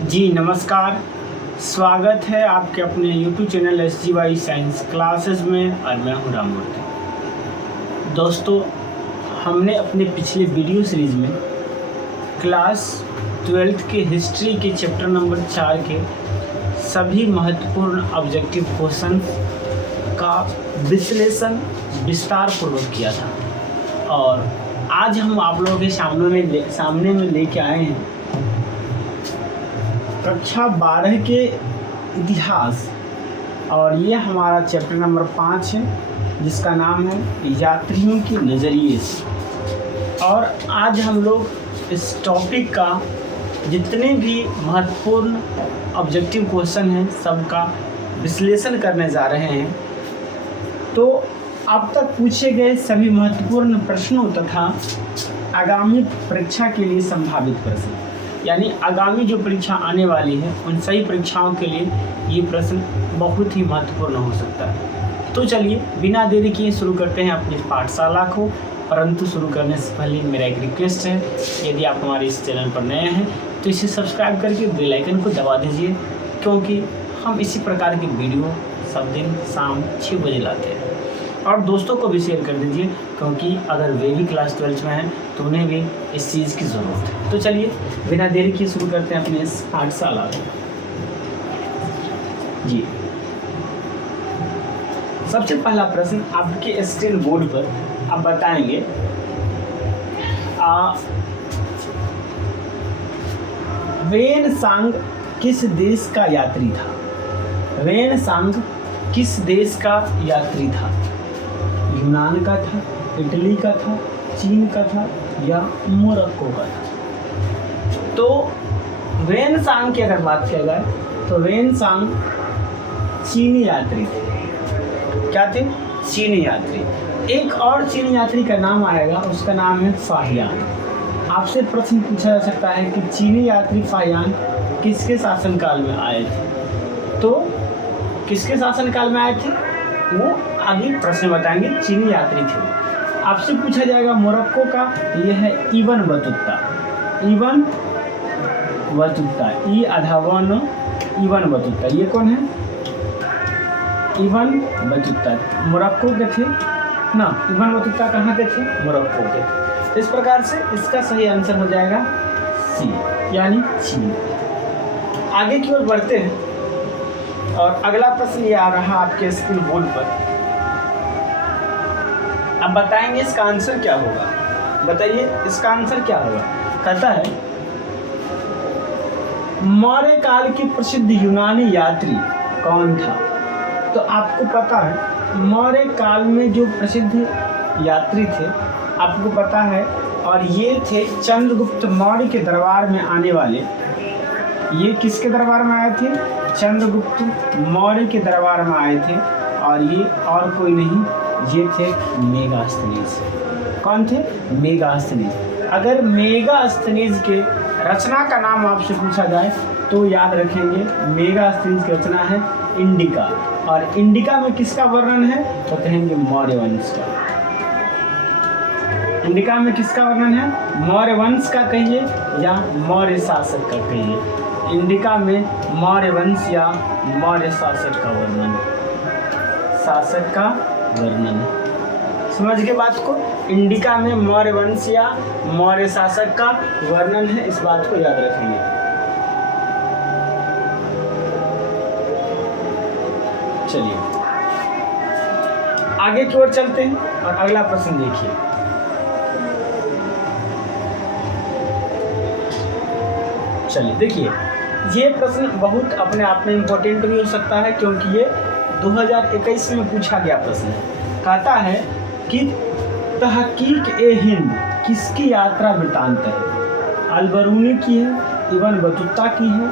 जी नमस्कार। स्वागत है आपके अपने YouTube channel SGY science classes में और मैं हूं राममूर्ति। दोस्तों, हमने अपने पिछले वीडियो सीरीज़ में क्लास 12th के हिस्ट्री के चैप्टर नंबर 4 के सभी महत्वपूर्ण ऑब्जेक्टिव क्वेश्चन का विश्लेषण विस्तार पूर्वक किया था और आज हम आप लोगों के सामने में लेके आए हैं कक्षा 12 के इतिहास। और ये हमारा चैप्टर नंबर 5 है जिसका नाम है यात्रियों के नज़रिए से। और आज हम लोग इस टॉपिक का जितने भी महत्वपूर्ण ऑब्जेक्टिव क्वेश्चन हैं सबका विश्लेषण करने जा रहे हैं। तो अब तक पूछे गए सभी महत्वपूर्ण प्रश्नों तथा आगामी परीक्षा के लिए संभावित प्रश्न, यानी आगामी जो परीक्षा आने वाली है उन सही परीक्षाओं के लिए ये प्रश्न बहुत ही महत्वपूर्ण हो सकता है। तो चलिए बिना देरी किए शुरू करते हैं अपनी पाठशाला को। परंतु शुरू करने से पहले मेरा एक रिक्वेस्ट है, यदि आप हमारे इस चैनल पर नए हैं तो इसे सब्सक्राइब करके बेल आइकन को दबा दीजिए, क्योंकि हम इसी प्रकार की वीडियो सब दिन शाम 6 बजे लाते हैं। और दोस्तों को भी शेयर कर दीजिए, क्योंकि अगर वे भी क्लास 12 में हैं तो उन्हें भी इस चीज़ की ज़रूरत है। तो चलिए बिना देरी किए शुरू करते हैं अपने इस पाठशाला को। जी, सबसे पहला प्रश्न आपके स्क्रीन बोर्ड पर आप बताएंगे वेन-सांग किस देश का यात्री था? वेन-सांग किस देश का यात्री था? यूनान का था, इटली का था, चीन का था या मोरक्को का था? तो वेन-सांग की अगर बात किया जाए तो वेन-सांग चीनी यात्री थे। क्या थे? चीनी यात्री। एक और चीनी यात्री का नाम आएगा, उसका नाम है फाहियान। आपसे प्रश्न पूछा जा सकता है कि चीनी यात्री फाहियान किसके शासनकाल में आए थे? तो किसके शासनकाल में आए थे वो आगे प्रश्न बताएंगे। चीनी यात्री थे। आपसे पूछा जाएगा मोरक्को का, ये है इबन बतूता। इबन बतूता, ई आधा वन इबन बतूता। ये कौन है? इबन बतूता मोरक्को के थे ना। इबन बतूता कहाँ के थे? मोरक्को के। तो इस प्रकार से इसका सही आंसर हो जाएगा सी, यानी चीन। आगे की ओर बढ़ते हैं और अगला प्रश्न ये आ रहा आपके स्क्रीन बोर्ड पर। अब बताएंगे इसका आंसर क्या होगा। बताइए इसका आंसर क्या होगा। कहता है मौर्य काल के प्रसिद्ध यूनानी यात्री कौन था? तो आपको पता है मौर्य काल में जो प्रसिद्ध यात्री थे आपको पता है, और ये थे चंद्रगुप्त मौर्य के दरबार में आने वाले। ये किसके दरबार में आए थे? चंद्रगुप्त मौर्य के दरबार में आए थे। और ये और कोई नहीं, ये थे मेगास्थनीज। कौन थे? मेगास्थनीज। अगर मेगास्थनीज के रचना का नाम आपसे पूछा जाए तो याद रखेंगे मेगास्थनीज की रचना है इंडिका। और इंडिका में किसका वर्णन है? तो कहेंगे मौर्य वंश का। इंडिका में किसका वर्णन है? मौर्य वंश का कहिए या मौर्य शासक का कहिए। इंडिका में मौर्य वंश या मौर्य शासक का वर्णन, शासक का वर्णन। समझ के बात को? इंडिका में मौर्य वंश या मौर्य शासक का वर्णन है, इस बात को याद रखेंगे। चलिए आगे की ओर चलते हैं और अगला प्रश्न देखिए। चलिए देखिए, ये प्रश्न बहुत अपने आप में इम्पोर्टेंट भी हो सकता है, क्योंकि ये 2021 में पूछा गया प्रश्न है। कहता है कि तहकीक-ए-हिंद किसकी यात्रा वृत्तांत है? अल-बरूनी की है, इब्न बतूता की है,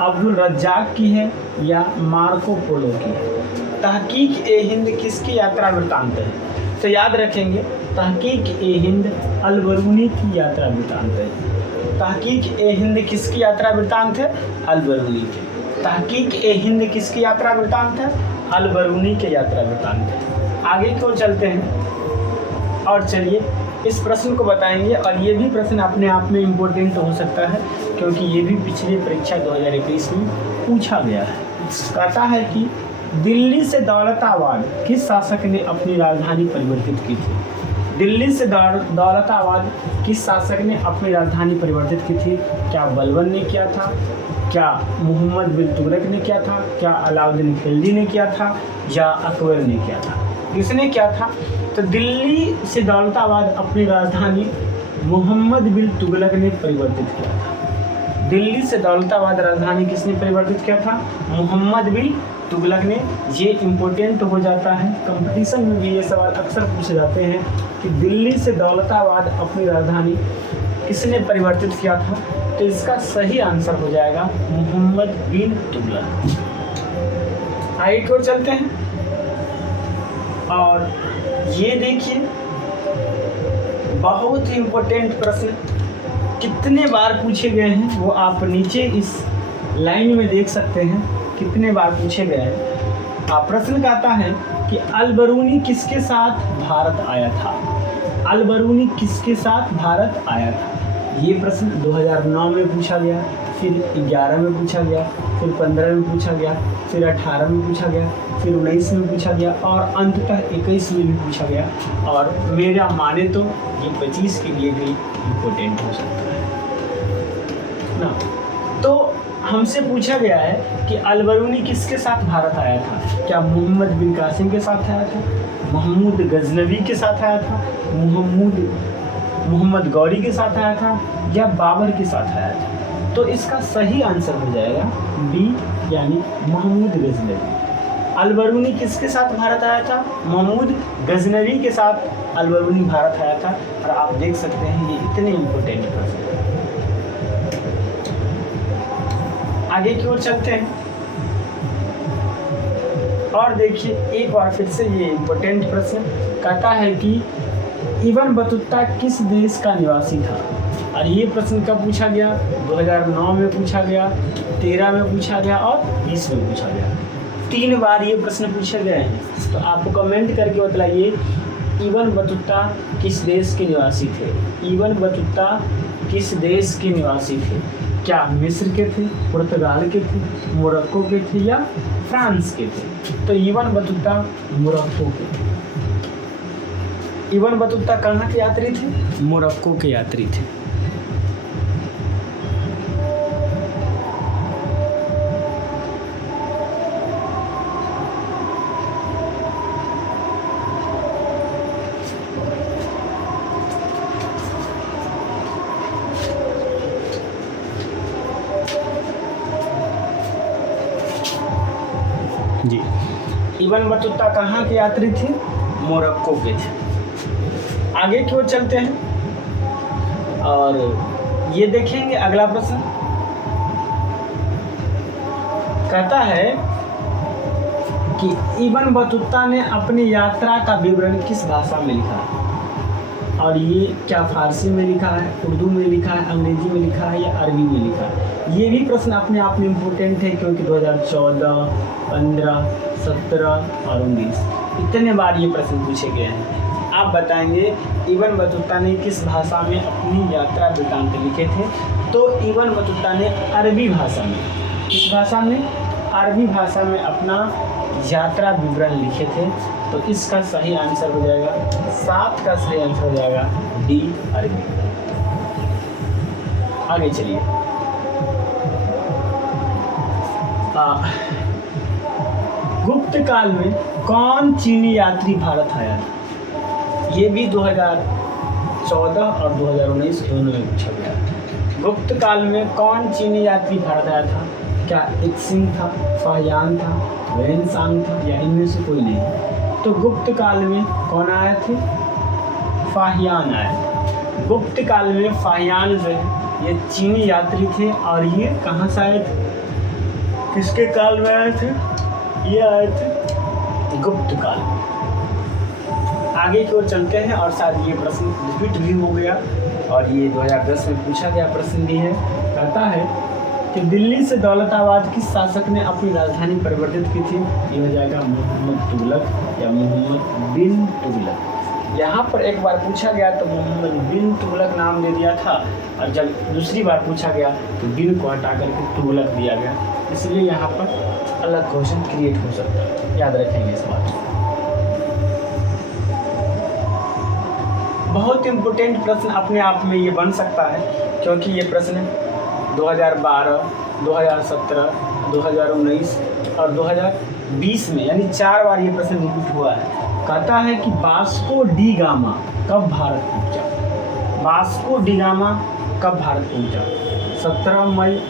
अब्दुल रज्जाक की है या मार्को पोलो की है? तहकीक-ए-हिंद किसकी यात्रा वृत्तांत है? तो याद रखेंगे तहकीक-ए-हिंद अल-बरूनी की यात्रा वृत्तांत है। तहकीक-ए-हिंद किसकी यात्रा वृत्तांत है? अल-बरूनी के। तहकीक-ए-हिंद किसकी यात्रा वृत्तांत है? अल-बरूनी के यात्रा वृत्तांत है। आगे की ओर चलते हैं और चलिए इस प्रश्न को बताएंगे और ये भी प्रश्न अपने आप में इम्पोर्टेंट हो सकता है क्योंकि ये भी पिछली परीक्षा 2021 में पूछा गया है। कहता है कि दिल्ली से दौलताबाद किस शासक ने अपनी राजधानी परिवर्तित की थी? दिल्ली से दौलताबाद किस शासक ने अपनी राजधानी परिवर्तित की थी? क्या बलबन ने किया था? क्या मोहम्मद बिन तुगलक ने किया था? क्या अलाउद्दीन खिलजी ने किया था? या अकबर ने किया था? किसने किया था? तो दिल्ली से दौलताबाद अपनी राजधानी मोहम्मद बिन तुगलक ने परिवर्तित किया था। दिल्ली से दौलताबाद राजधानी किसने परिवर्तित किया था? मोहम्मद बिन तुगलक ने। ये इम्पोर्टेंट हो जाता है, कंपटीशन में भी ये सवाल अक्सर पूछे जाते हैं कि दिल्ली से दौलताबाद अपनी राजधानी किसने परिवर्तित किया था? तो इसका सही आंसर हो जाएगा मोहम्मद बिन तुगलक। आगे की ओर चलते हैं और ये देखिए बहुत ही इम्पोर्टेंट प्रश्न कितने बार पूछे गए हैं वो आप नीचे इस लाइन में देख सकते हैं कितने बार पूछे गए हैं। प्रश्न कहता है कि अल-बरूनी किसके साथ भारत आया था? अल-बरूनी किसके साथ भारत आया था? ये प्रश्न 2009 में पूछा गया, फिर 11 में पूछा गया, फिर 15 में पूछा गया, फिर 18 में पूछा गया, फिर 19 में पूछा गया और अंततः 21 में भी पूछा गया। और मेरा माने तो ये 25 के लिए भी इम्पोर्टेंट हो सकता है ना। तो हमसे पूछा गया है कि अल-बरूनी किसके साथ भारत आया था? क्या मोहम्मद बिन कासिम के साथ आया था? महमूद गजनवी के साथ आया था? मोहम्मद गौरी के साथ आया था? या बाबर के साथ आया था? तो इसका सही आंसर हो जाएगा बी यानी महमूद गजनवी। अल-बरूनी किसके साथ भारत आया था? महमूद गजनवी के साथ अल-बरूनी भारत आया था। और आप देख सकते हैं ये इतने इम्पोर्टेंट प्रश्न है। आगे की ओर चलते हैं और देखिए एक बार फिर से ये इम्पोर्टेंट प्रश्न कहता है कि इब्न बतूता किस देश का निवासी था? और ये प्रश्न कब पूछा गया? 2009 में पूछा गया, 13 में पूछा गया और 20 में पूछा गया। 3 बार ये प्रश्न पूछे गए हैं। तो आप कमेंट करके बताइए इब्न बतूता किस देश के निवासी थे? इब्न बतूता किस देश के निवासी थे? क्या मिस्र के थे, पुर्तगाल के थे, मोरक्को के थे या फ्रांस के थे? तो इब्न बतूता मोरक्को के थे। इब्न बतूता कहाँ के यात्री थे? मोरक्को के यात्री थे। जी, इब्न बतूता कहाँ के यात्री थे? मोरक्को के थे। आगे की ओर चलते हैं और ये देखेंगे अगला प्रश्न कहता है कि इब्न बतूता ने अपनी यात्रा का विवरण किस भाषा में लिखा? और ये क्या फारसी में लिखा है, उर्दू में लिखा है, अंग्रेजी में लिखा है या अरबी में लिखा है? ये भी प्रश्न अपने आप में इम्पोर्टेंट है क्योंकि 2014, 15, 17 और 19 इतने बार ये प्रश्न पूछे गए हैं। आप बताएंगे इब्न बतूता ने किस भाषा में अपनी यात्रा वृत्तांत लिखे थे? तो इब्न बतूता ने अरबी भाषा में, किस भाषा में? अरबी भाषा में अपना यात्रा विवरण लिखे थे। तो इसका सही आंसर हो जाएगा 7 का सही आंसर हो जाएगा डी अरबी। आगे चलिए गुप्त काल में कौन चीनी यात्री भारत आया था? ये भी 2014 और 2019 दोनों में पूछा गया। गुप्त काल में कौन चीनी यात्री भारत आया था? क्या इक्सिंग था, फाहियान था, वैनसांग था या इनमें से कोई नहीं? तो गुप्त काल में कौन आए थे? फाहियान आए। गुप्त काल में फाहियान जो है ये चीनी यात्री थे और ये कहाँ से आए थे? किसके काल में आए थे? ये आए थे गुप्त काल में। आगे की ओर चलते हैं और शायद ये प्रश्न रिपीट भी हो गया और ये 2010 में पूछा गया प्रश्न भी है। कहता है कि दिल्ली से दौलताबाद किस शासक ने अपनी राजधानी परिवर्तित की थी? ये हो जाएगा मोहम्मद तुगलक या मोहम्मद बिन तुगलक। यहाँ पर एक बार पूछा गया तो मोहम्मद बिन तुगलक नाम दे दिया था, और जब दूसरी बार पूछा गया तो बिन को हटा करके तुगलक दिया गया, इसलिए यहाँ पर अलग क्वेश्चन क्रिएट हो सकता है, याद रखेंगे इस बात को। बहुत इम्पोर्टेंट प्रश्न अपने आप में ये बन सकता है, क्योंकि ये प्रश्न 2012, 2017, 2019 और 2020 में यानी 4 बार ये प्रश्न रिपीट हुआ है। कहता है कि वास्को डी गामा कब भारत पहुंचा? वास्को डी गामा कब भारत पहुंचा? 17 मई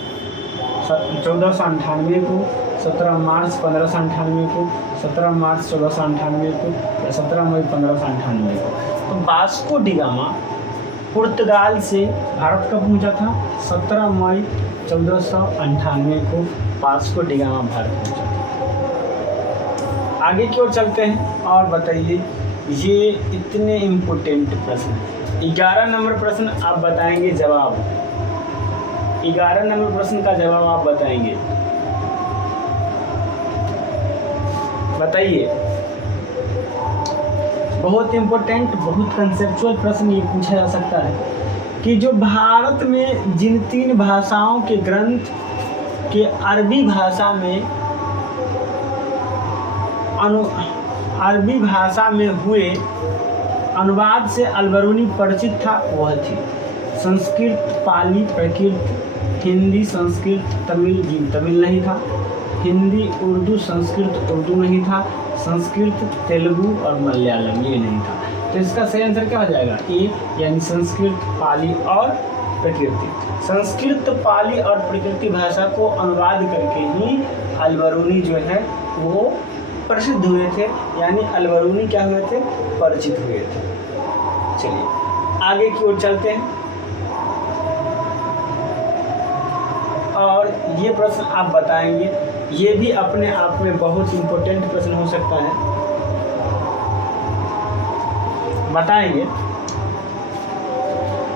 1498 को, 17 मार्च 1598 को, 17 मार्च 1498 को या 17 मई 1598 को। तो वास्को डी गामा पुर्तगाल से भारत कब पहुंचा था? 17 मई 1498 को वास्को डी गामा भारत पहुंचा था। आगे की ओर चलते हैं और बताइए, ये इतने इम्पोर्टेंट प्रश्न। 11 नंबर प्रश्न आप बताएंगे जवाब, 11 नंबर प्रश्न का जवाब आप बताएंगे, बताइए। बहुत इम्पोर्टेंट, बहुत कंसेप्चुअल प्रश्न ये पूछा जा सकता है कि जो भारत में जिन 3 भाषाओं के ग्रंथ के अरबी भाषा में हुए अनुवाद से अलबरूनी परिचित था, वह थी संस्कृत, पाली, प्राकृत, हिंदी, संस्कृत, तमिल, जी तमिल नहीं था, हिंदी, उर्दू, संस्कृत, उर्दू नहीं था, संस्कृत, तेलुगु और मलयालम ये नहीं था। तो इसका सही आंसर क्या हो जाएगा? ए, यानी संस्कृत, पाली और प्रकृति। संस्कृत, पाली और प्रकृति भाषा को अनुवाद करके ही अलबरूनी जो है वो प्रसिद्ध हुए थे, यानी अलबरूनी क्या हुए थे? परिचित हुए थे। चलिए आगे की ओर चलते हैं, और ये प्रश्न आप बताएंगे, ये भी अपने आप में बहुत इम्पोर्टेंट प्रश्न हो सकता है, बताएंगे।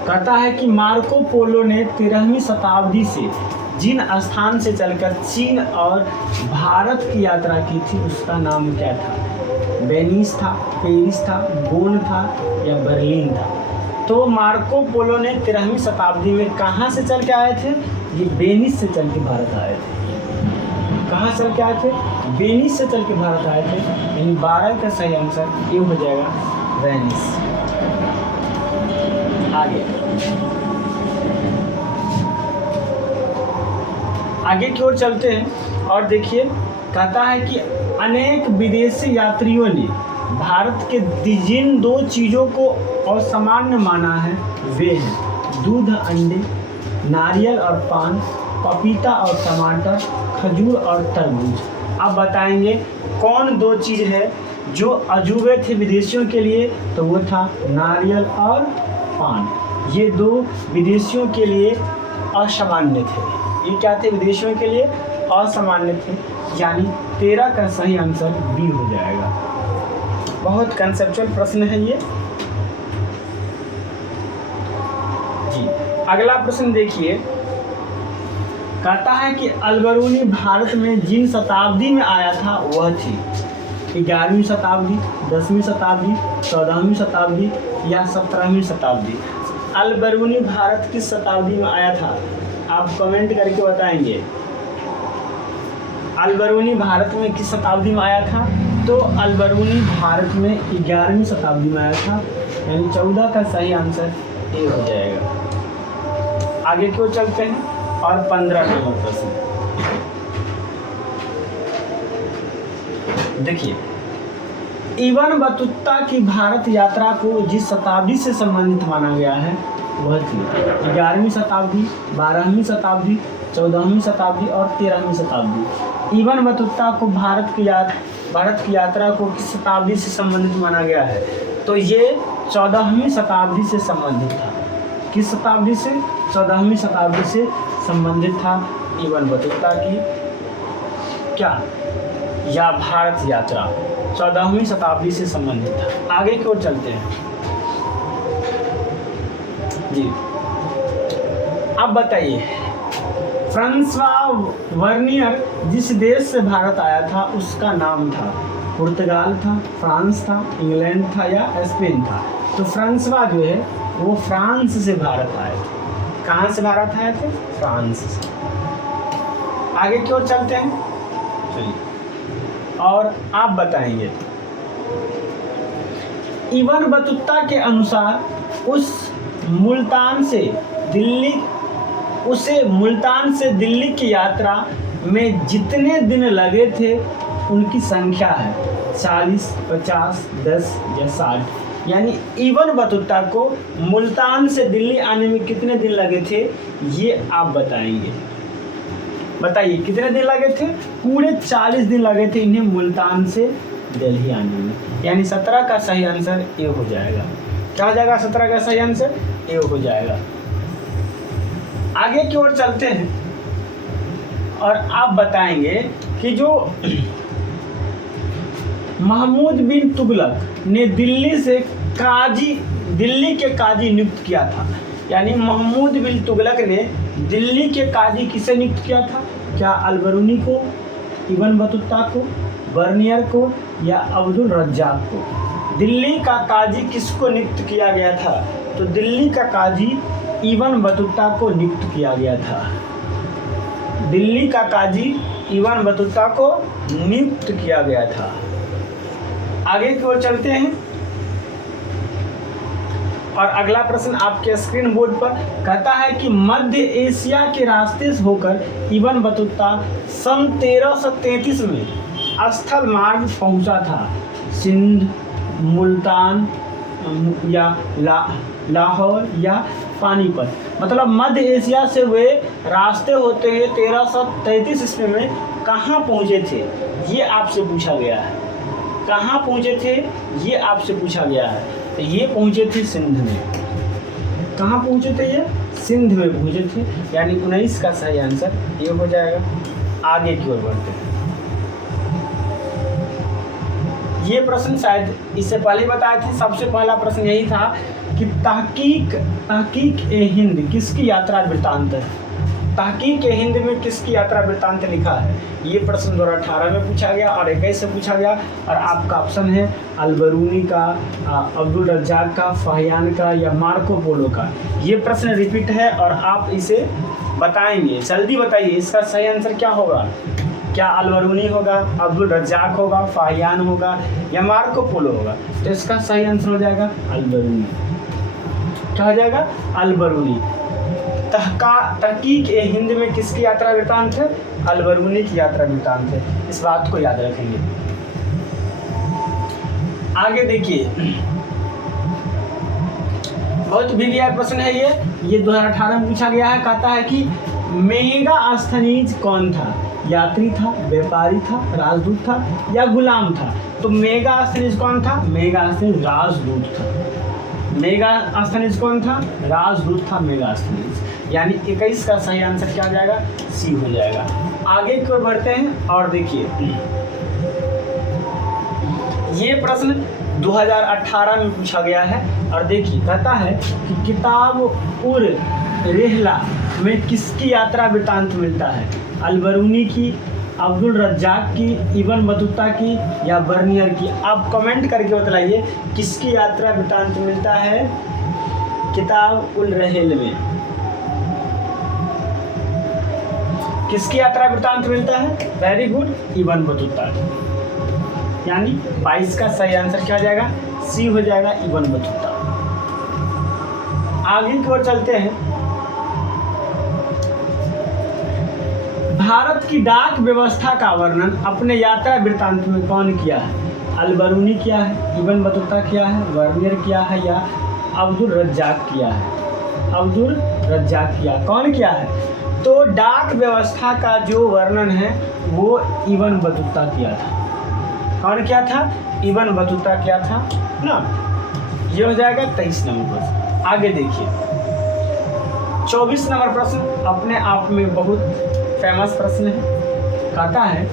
कहता है कि मार्को पोलो ने 13वीं शताब्दी से जिन स्थान से चलकर चीन और भारत की यात्रा की थी उसका नाम क्या था? वेनिस था, पेरिस था, बोन था या बर्लिन था? तो मार्को पोलो ने 13वीं शताब्दी में कहाँ से चल के आए थे? ये वेनिस से चल के भारत आए थे। कहाँ चल के आए थे? वेनिस से चल के भारत आए थे, यानी 12 का सही आंसर ये हो जाएगा वेनिस। आगे की ओर चलते हैं और देखिए, कहता है कि अनेक विदेशी यात्रियों ने भारत के जिन 2 चीज़ों को असामान्य माना है वे हैं दूध, अंडे, नारियल और पान, पपीता और टमाटर, खजूर और तरबूज। आप बताएंगे कौन 2 चीज़ है जो अजूबे थे विदेशियों के लिए? तो वो था नारियल और पान। ये 2 विदेशियों के लिए असामान्य थे। ये क्या थे? विदेशियों के लिए असामान्य थे, यानी 13 का सही आंसर बी हो जाएगा। बहुत कंसेप्चुअल प्रश्न है ये जी। अगला प्रश्न देखिए, कहता है कि अलबरूनी भारत में जिन शताब्दी में आया था वह थी 11वीं शताब्दी, 10वीं शताब्दी, 14वीं शताब्दी या 17वीं शताब्दी। अलबरूनी भारत किस शताब्दी में आया था? आप कमेंट करके बताएंगे। अलबरूनी भारत में किस शताब्दी में आया था? तो अलबरूनी भारत में 11वीं शताब्दी में आया था, यानी 14 का सही आंसर ए हो जाएगा। आगे की ओर चलते हैं और 15 नंबर प्रश्न देखिए। इब्न बतूता की भारत यात्रा को जिस शताब्दी से संबंधित माना गया है वह थी 11वीं शताब्दी, 12वीं शताब्दी, 14वीं शताब्दी और 13वीं शताब्दी। इब्न बतूता को भारत की यात्रा को किस शताब्दी से संबंधित माना गया है? तो ये 14वीं शताब्दी से संबंधित था। किस शताब्दी से? 14वीं शताब्दी से संबंधित था इब्न बतूता की क्या या भारत यात्रा 14वीं शताब्दी से संबंधित था। आगे की ओर चलते हैं जी। अब बताइए, फ्रांसवा वर्नियर जिस देश से भारत आया था उसका नाम था पुर्तगाल था, फ्रांस था, इंग्लैंड था या स्पेन था। तो फ्रांसवा जो है वो फ्रांस से भारत आए थे। कहाँ से भारत आए थे? फ्रांस से। आगे की ओर चलते हैं, चलिए। और आप बताएंगे, इब्न बतूता के अनुसार उसे मुल्तान से दिल्ली की यात्रा में जितने दिन लगे थे उनकी संख्या है 40, 50, 10 या 60। यानी इब्न बतूता को मुल्तान से दिल्ली आने में कितने दिन लगे थे, ये आप बताएंगे। बताइए कितने दिन लगे थे? पूरे 40 दिन लगे थे इन्हें मुल्तान से दिल्ली आने में। यानी 17 का सही आंसर ए हो जाएगा। क्या हो जाएगा? 17 का सही आंसर ए हो जाएगा। आगे की ओर चलते हैं और आप बताएंगे कि जो महमूद बिन तुगलक ने दिल्ली के काजी नियुक्त किया था। यानी महमूद बिन तुगलक ने दिल्ली के काजी किसे नियुक्त किया था? क्या अलबरूनी को, इब्न बतूता को, बर्नियर को या अब्दुल रज्जाक को? दिल्ली का काजी किसको नियुक्त किया गया था? तो दिल्ली का काजी इब्न बतूता को नियुक्त किया गया था। दिल्ली का काजी इब्न बतूता को नियुक्त किया गया था। आगे की ओर चलते हैं और अगला प्रश्न आपके स्क्रीन बोर्ड पर कहता है कि मध्य एशिया के रास्ते से होकर इब्न बतूता सन 1333 में स्थल मार्ग पहुंचा था। सिंध, मुल्तान या लाहौर या पानीपत। मतलब मध्य एशिया से वे रास्ते होते हुए 1333 ईस्वी में कहाँ पहुँचे थे, ये आपसे पूछा गया है। कहाँ पहुँचे थे ये आपसे पूछा गया है। तो ये पहुँचे थे सिंध में। कहाँ पहुँचे थे? ये सिंध में पहुँचे थे। यानी 19 का सही आंसर ये हो जाएगा। आगे की ओर बढ़ते हैं। ये प्रश्न शायद इससे पहले बताए थे। सबसे पहला प्रश्न यही था कि तहकीक ए हिंद किसकी यात्रा वृत्तांत है। तहकीक ए हिंद में किसकी यात्रा वृत्तांत लिखा है? ये प्रश्न 2018 में पूछा गया और 21 से पूछा गया। और आपका ऑप्शन है अलबरूनी का, अब्दुल रज्जाक का, फाहियान का या मार्को पोलो का। ये प्रश्न रिपीट है और आप इसे बताएंगे। जल्दी बताइए इसका सही आंसर क्या होगा। क्या अलबरूनी होगा, अब्दुल रज्जाक होगा, फाहियान होगा या मार्को पोलो होगा? तो इसका सही आंसर हो जाएगा अलबरूनी। क्या हो जाएगा? अलबरूनी। तहकीक ए हिंद में किसकी यात्रा वृत्तांत है? अलबरूनी की यात्रा वृत्तांत है। इस बात को याद रखेंगे। आगे देखिए, बहुत वीवीआई प्रश्न है ये 2018 में पूछा गया है। कहता है कि मेगास्थनीज कौन था? यात्री था, व्यापारी था, राजदूत था या गुलाम था? तो मेगास्थनीज कौन था? मेगास्थनीज राजदूत था। मेगास्थनीज कौन था? राजदूत था मेगास्थनीज। यानी 21 का सही आंसर क्या हो जाएगा? सी हो जाएगा। आगे की ओर बढ़ते हैं और देखिए, ये प्रश्न 2018 में पूछा गया है। और देखिए कहता है कि किताब उर रेहला में किसकी यात्रा वृत्तांत मिलता है? अलबरूनी की, अब्दुल रज्जाक की, इब्न बतूता की या बर्नियर की? आप कमेंट करके बतलाइए किसकी यात्रा वृत्तांत मिलता है किताब उल रहेल में। किसकी यात्रा वृत्तांत मिलता है? Very good, Ibn Battuta. यानी 22 का सही आंसर क्या हो जाएगा? सी हो जाएगा, इब्न बतूता। आगे की ओर चलते हैं। भारत की डाक व्यवस्था का वर्णन अपने यात्रा वृत्तांत में कौन किया है? अलबरूनी किया है, इब्न बतूता किया है, बर्नियर किया है या अब्दुल रज्जाक किया है? अब्दुल रज्जाक किया। कौन किया है? तो डाक व्यवस्था का जो वर्णन है वो इब्न बतूता किया था। कौन किया था? इब्न बतूता किया था ना। ये हो जाएगा 23 नंबर। आगे देखिए, 24 नंबर प्रश्न अपने आप में बहुत फेमस प्रश्न है। कहता है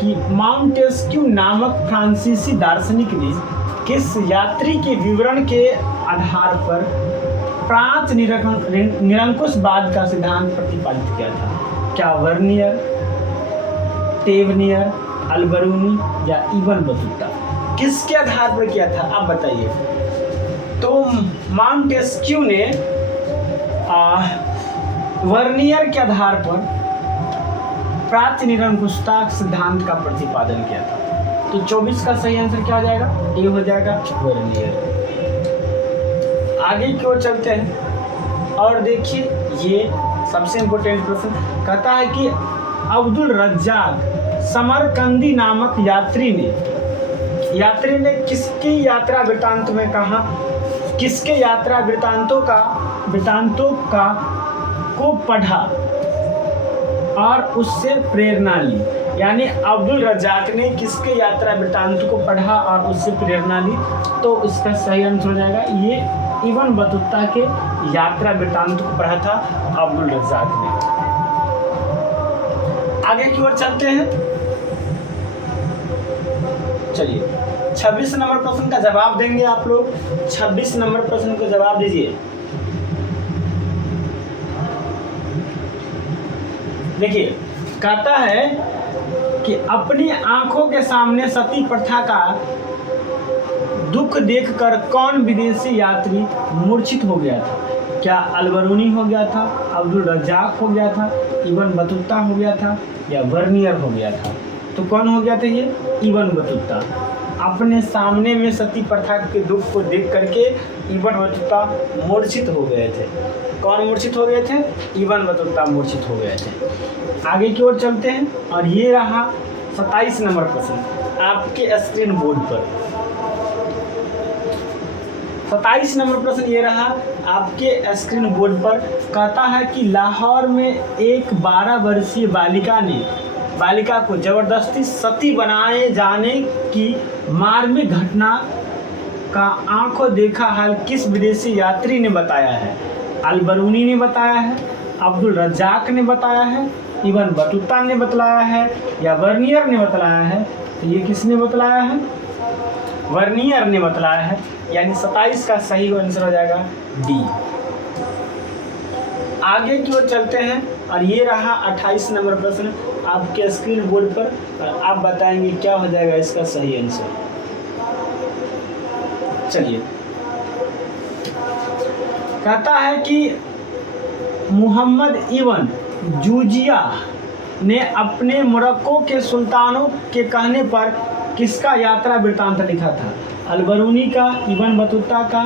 कि माउंटेस्क्यू नामक फ्रांसीसी दार्शनिक ने किस यात्री के विवरण के आधार पर प्राच्य निरंकुशवाद का सिद्धांत प्रतिपादित किया था? क्या वर्नियर, टेवनियर, अलबरूनी या इबन बतूता? किसके आधार पर किया था आप बताइए। तो मॉन्टेस्क्यू ने वर्नियर के आधार पर प्राच्य निरंकुशता सिद्धांत का प्रतिपादन किया था। तो 24 का सही आंसर क्या हो जाएगा? ए हो जाएगा, वर्नियर। आगे की ओर चलते हैं और देखिए ये सबसे इम्पोर्टेंट प्रश्न कहता है कि अब्दुल रज्जाक समरकंदी नामक यात्री ने किसकी यात्रा वृत्तांत में कहा, किसके यात्रा वृत्तांतों का को पढ़ा और उससे प्रेरणा ली? यानी अब्दुल रज्जाक ने किसके यात्रा वृत्तांत को पढ़ा और उससे प्रेरणा ली? तो इसका सही आंसर हो जाएगा ये इबन बतूता के यात्रा वृत्तांत को पढ़ा था अब्दुल रज्जाक ने। आगे की ओर चलते हैं। चलिए 26 नंबर प्रश्न का जवाब देंगे आप लोग। 26 नंबर प्रश्न को जवाब दीजिए। देखिए कहता है कि अपनी आंखों के सामने सती प्रथा का दुख देखकर कौन विदेशी यात्री मूर्छित हो गया था? क्या अलबरूनी हो गया था, अब्दुल रज्जाक हो गया था, इबन बतूता हो गया था या वर्नियर हो गया था? तो कौन हो गया था? ये इबन बतूता। अपने सामने में सती प्रथा के दुख को देख करके इबन बतूता मूर्छित हो गए थे। कौन मूर्छित हो गए थे? इबन बतूता मूर्छित हो गए थे। आगे की ओर चलते हैं और ये रहा 27 नंबर प्रश्न आपके स्क्रीन बोर्ड पर। 27 नंबर प्रश्न ये रहा आपके स्क्रीन बोर्ड पर। कहता है कि लाहौर में एक 12 वर्षीय बालिका को जबरदस्ती सती बनाए जाने की मार्मिक घटना का आंखों देखा हाल किस विदेशी यात्री ने बताया है? अलबरूनी ने बताया है, अब्दुल रज्जाक ने बताया है, इबन बतूता ने बतलाया है या वर्नियर ने बतलाया है? तो ये किसने बतलाया है? वर्नियर ने बतलाया है। यानी 27 का सही आंसर हो जाएगा डी। आगे की ओर चलते हैं और ये रहा 28 नंबर प्रश्न आपके स्क्रीन बोर्ड पर और आप बताएंगे क्या हो जाएगा इसका सही आंसर। चलिए कहता है कि मोहम्मद इब्न जूजिया ने अपने मोरक्को के सुल्तानों के कहने पर किसका यात्रा वृत्तांत लिखा था? अलबरूनी का, इबन बतूता का,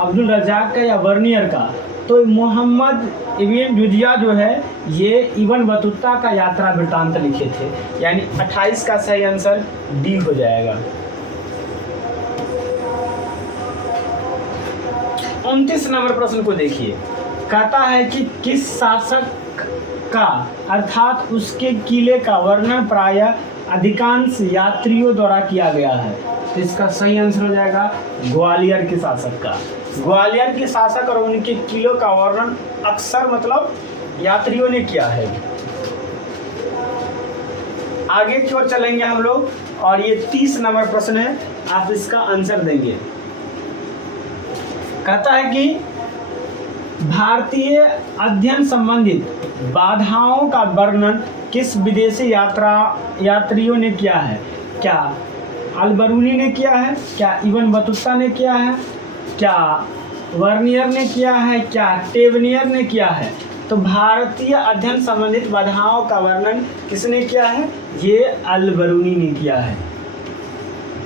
अब्दुल रज्जाक का या वर्नियर का? तो मोहम्मद इब्न जूजिया जो है ये इबन बतूता का यात्रा वृत्तांत लिखे थे। यानी 28 का सही आंसर डी हो जाएगा। 29 नंबर प्रश्न को देखिए। कहता है कि किस शासक का अर्थात उसके किले का वर्णन प्रायः अधिकांश यात्रियों द्वारा किया गया है? तो इसका सही आंसर हो जाएगा ग्वालियर के शासक का। ग्वालियर के शासक और उनके किलों का वर्णन अक्सर मतलब यात्रियों ने किया है। आगे की ओर चलेंगे हम लोग और ये 30 नंबर प्रश्न है, आप इसका आंसर देंगे। कहता है कि भारतीय अध्ययन संबंधित बाधाओं का वर्णन किस विदेशी यात्रियों ने किया है? क्या अलबरूनी ने किया है, क्या इबन बतूता ने किया है, क्या वर्नियर ने किया है, क्या टेवनियर ने किया है? तो भारतीय अध्ययन संबंधित बाधाओं का वर्णन किसने किया है? ये अलबरूनी ने किया है।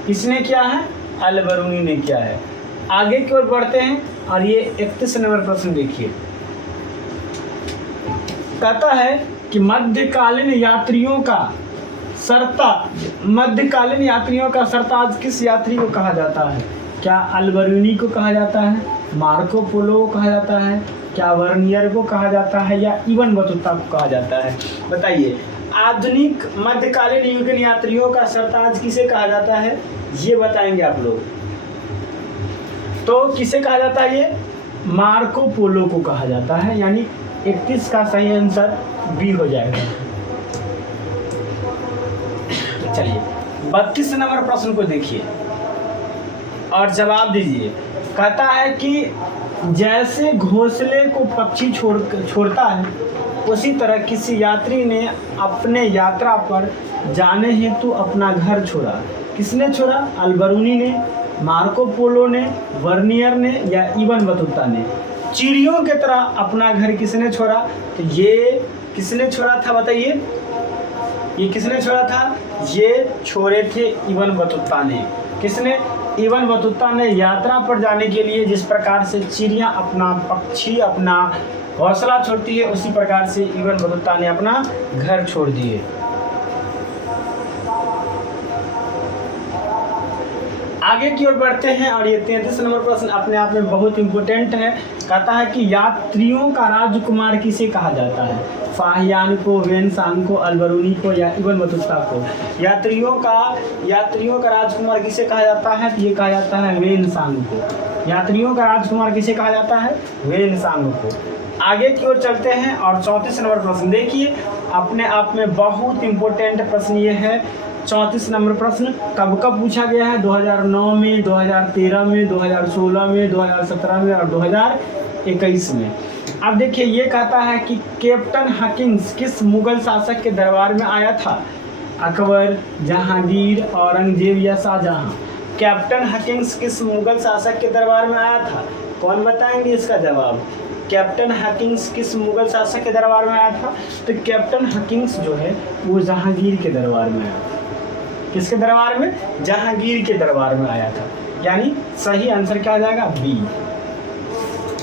किसने किया है? अलबरूनी ने किया है। आगे की ओर बढ़ते हैं और ये 31 नंबर प्रश्न देखिए। कहता है कि मध्यकालीन यात्रियों का सरताज किस यात्री को कहा जाता है? क्या अलबरूनी को कहा जाता है, मार्को पोलो को कहा जाता है, क्या वर्नियर को कहा जाता है या इबन बतूता को कहा जाता है? बताइए। आधुनिक मध्यकालीन युग के यात्रियों का सरताज किसे कहा जाता है ये बताएंगे आप लोग। तो किसे कहा जाता है? ये मार्को पोलो को कहा जाता है। यानी 31 का सही आंसर बी हो जाएगा। चलिए 32 नंबर प्रश्न को देखिए और जवाब दीजिए। कहता है कि जैसे घोंसले को पक्षी छोड़ता है उसी तरह किसी यात्री ने अपने यात्रा पर जाने हेतु अपना घर छोड़ा। किसने छोड़ा? अल्बरूनी ने, मार्को पोलो ने, वर्नियर ने या इबन बतूता ने। चिड़ियों की तरह अपना घर किसने छोड़ा? तो ये किसने छोड़ा था बताइए? ये किसने छोड़ा था? ये छोड़े थे इबन बतूता ने। किसने? इबन बतूता ने यात्रा पर जाने के लिए जिस प्रकार से चिड़िया अपना पक्षी अपना घोंसला छोड़ती है, उसी प्रकार से इबन बतूता ने अपना घर छोड़ दिए। आगे की ओर बढ़ते हैं और ये 33 नंबर प्रश्न अपने आप में बहुत इंपॉर्टेंट है। कहता है कि यात्रियों का राजकुमार किसे कहा जाता है? फाहियान को, वेनसांग को, अल्बरूनी को या इबन बतूता को? यात्रियों का राजकुमार किसे कहा जाता है? तो ये कहा जाता है वेनसांग को। यात्रियों का राजकुमार किसे कहा जाता है? वेनसांग को। आगे की ओर चलते हैं और 34 नंबर प्रश्न देखिए, अपने आप में बहुत इंपॉर्टेंट प्रश्न ये है। 34 नंबर प्रश्न कब पूछा गया है? 2009 में, 2013 में, 2016 में, 2017 में और 2021 में। अब देखिए, ये कहता है कि कैप्टन हकिंस किस मुगल शासक के दरबार में आया था? अकबर, जहांगीर, औरंगजेब या शाहजहां? कैप्टन हकिंस किस मुगल शासक के दरबार में आया था? कौन बताएंगे इसका जवाब? कैप्टन हकिंस किस मुगल शासक के दरबार में आया था? तो कैप्टन हकिंस जो है वो जहांगीर के दरबार में आया था। किसके दरबार में? जहांगीर के दरबार में आया था। यानी सही आंसर क्या आ जाएगा? बी।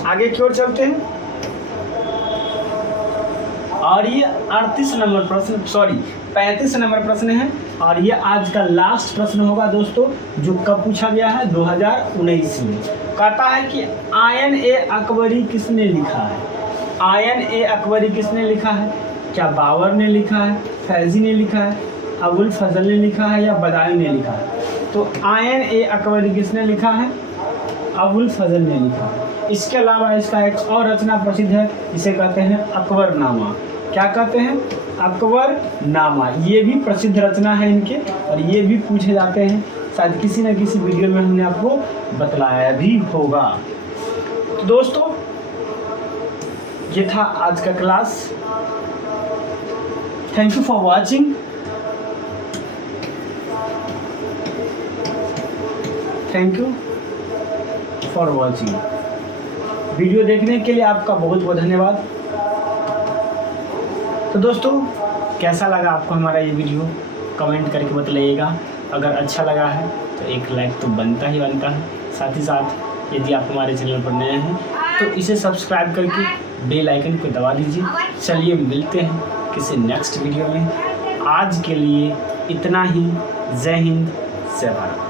आगे की ओर चलते हैं और ये 35 नंबर प्रश्न है और ये आज का लास्ट प्रश्न होगा दोस्तों, जो कब पूछा गया है? 2019 में। कहता है कि आयन ए अकबरी किसने लिखा है? आयन ए अकबरी किसने लिखा है? क्या बाबर ने लिखा है, फैजी ने लिखा है, अबुल फजल ने लिखा है या बदायूं ने लिखा है? तो आयन ए अकबरी किसने लिखा है? अबुल फजल ने लिखा है। इसके अलावा इसका एक और रचना प्रसिद्ध है, इसे कहते हैं अकबरनामा। क्या कहते हैं? अकबरनामा। ये भी प्रसिद्ध रचना है इनके और ये भी पूछे जाते हैं, शायद किसी न किसी वीडियो में हमने आपको बतलाया भी होगा। तो दोस्तों, ये था आज का class. Thank you for watching. Thank you for watching. Video देखने के लिए आपका बहुत बहुत धन्यवाद। तो दोस्तों, कैसा लगा आपको हमारा ये वीडियो? कमेंट करके बताइएगा। अगर अच्छा लगा है तो एक लाइक तो बनता ही बनता है। साथ ही साथ यदि आप हमारे चैनल पर नए हैं तो इसे सब्सक्राइब करके बेल आइकन को दबा दीजिए। चलिए मिलते हैं किसी नेक्स्ट वीडियो में। आज के लिए इतना ही। जय हिंद, जय भारत।